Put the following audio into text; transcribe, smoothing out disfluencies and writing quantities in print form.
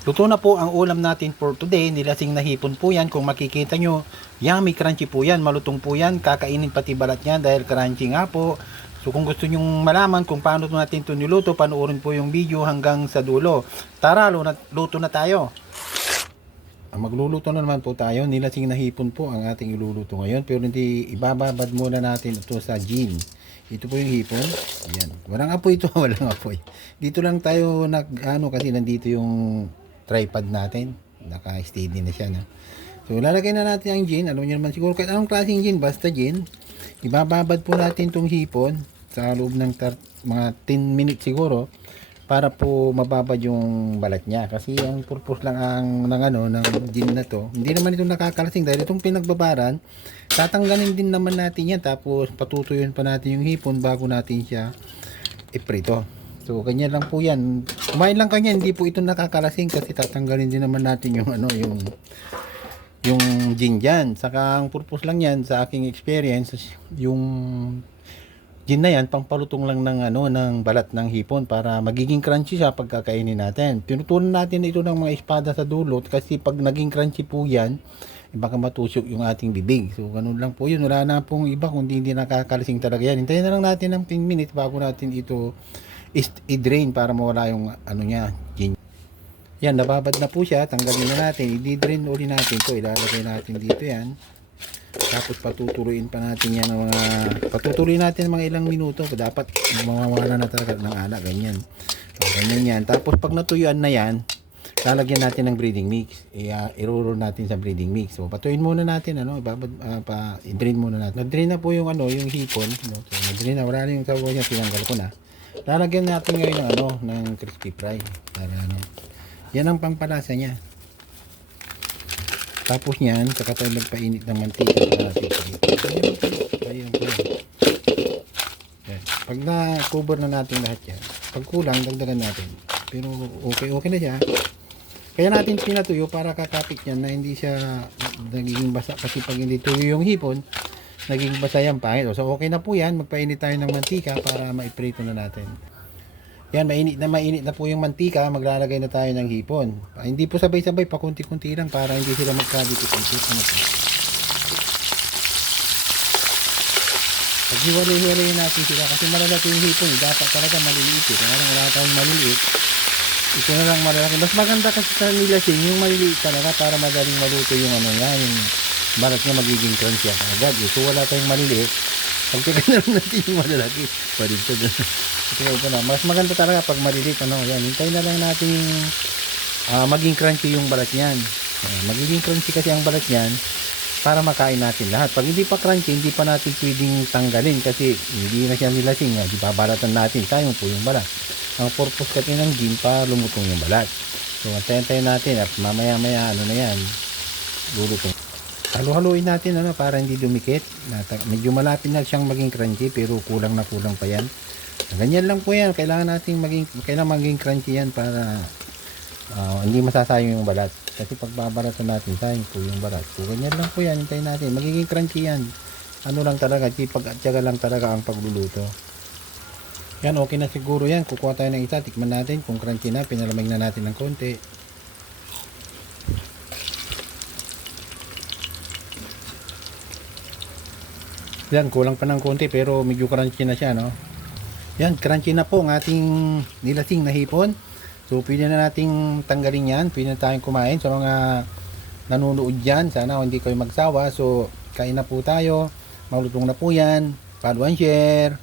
Luto na po ang ulam natin for today. Nilasing na hipon po yan. Kung makikita nyo, yummy crunchy po yan. Malutong po yan. Kakainin pati balat niyan dahil crunchy nga po. So kung gusto nyong malaman kung paano natin ito niluto, panoorin po yung video hanggang sa dulo. Tara, luto na tayo. Magluluto na naman po tayo. Nilasing na hipon po ang ating iluluto ngayon. Pero hindi, ibababad muna natin ito sa gin. Ito po yung hipon. Ayan. Walang apoy ito. Walang apoy. Dito lang tayo kasi nandito yung tripod natin. Naka-steady na siya. No? So, lalagay na natin ang gin. Alam niyo naman siguro kahit anong klaseng gin. Basta gin. Ibababad po natin itong hipon sa loob ng mga 10 minutes siguro para po mababad yung balat niya. Kasi ang purpose lang ng gin na to. Hindi naman ito nakakalasing dahil itong pinagbabaran, tatanggalin din naman natin yan. Tapos patutuyuin pa natin yung hipon bago natin siya iprito. So, ganyan lang po yan. Kumain lang kanya, hindi po ito nakakalasing kasi tatanggalin din naman natin yung gin dyan. Saka ang purpose lang yan sa aking experience, yung gin na yan, pampalutong lang ng balat ng hipon para magiging crunchy siya pagkakainin natin. Tinutunan natin ito ng mga espada sa dulot kasi pag naging crunchy po yan, baka matusok yung ating bibig. So, ganun lang po yun. Wala na pong iba kundi hindi nakakalasing talaga yan. Hintayin na lang natin ng 10 minutes bago natin ito i-drain para mawala yung gin. Yan, nababad na po siya. Tanggalin na natin. I-drain uli natin ito. Ilalagay natin dito yan. Tapos patutuloyin pa natin yan patutuloyin natin mga ilang minuto. Dapat mawawala na talaga ng alak. Ganyan. So, ganyan yan. Tapos pag natuyuan na yan, lalagyan natin ng breeding mix. I-roll natin sa breeding mix. So, patuyin muna natin, i-drain muna natin. Na-drain na po yung hipon. So, na-drain na. Wala na yung sabaw niya. Tinanggal ko na. Lalagyan natin ngayon ng crispy fry. Para yan ang pampalasa niya. Tapos niyan, saka tayo nagpainit ng mantika para natin Ayan. Pag na-cover na natin lahat yan, pag kulang, dagdagan natin. Pero okay na siya. Kaya natin pinatuyo para kakapit yan na hindi siya nagiging basa. Kasi pag hindi tuyo yung hipon, naging basa yan pangit. So okay na po yan. Magpainit tayo ng mantika para maiprito na natin. Yan, mainit na po yung mantika. Maglalagay na tayo ng hipon. Hindi po sabay-sabay, pakunti-kunti lang para hindi sila magkadikit-ikit. Pag hiwalay-hiwalay natin sila kasi malalaki yung hipon. Dapat talaga maliliit. Kung wala tayong maliliit, ito na lang malalaki. Mas maganda kasi sa nilasing yung maliliit talaga para madaling maluto yung yung balat niya magiging crunchy agad. So wala tayong maliliit. Pagtikan na lang natin yung malalaki. Parito na. Ito na. Mas maganda talaga pag maliliit. Yan. Hintayin na lang natin maging crunchy yung balat niyan. Magiging crunchy kasi ang balat niyan para makain natin lahat. Pag hindi pa crunchy, hindi pa natin pwedeng tanggalin kasi hindi na siya nilasing. Di babalatan natin. Sayang po yung balat. Ang purpose kasi ng gin para lumutong yung balat. So, antayin natin at mamaya-maya na yan. Lulutong. Halo-haluin natin para hindi dumikit. Medyo malapit na siyang maging crunchy pero kulang pa yan. Ganyan lang po yan. Kailangan maging crunchy yan para hindi masasayang yung balat. Kasi pag babalatan natin, sayang po yung balat. So ganyan lang po yan. Hintayin natin. Magiging crunchy yan. Lang talaga. Pag-atyaga lang talaga ang pagluluto. Yan, okay na siguro yan. Kukuha tayo ng isa. Tikman natin kung crunchy na. Pinalamig na natin ng konti. Yan, kulang pa ng konti pero medyo crunchy na siya, no? Yan, crunchy na po ang ating nilasing na hipon. So, pwede na nating tanggalin yan. Pwede na tayong kumain sa mga nanonood dyan. Sana hindi kayo magsawa. So, kain na po tayo. Malutong na po yan. Follow and share.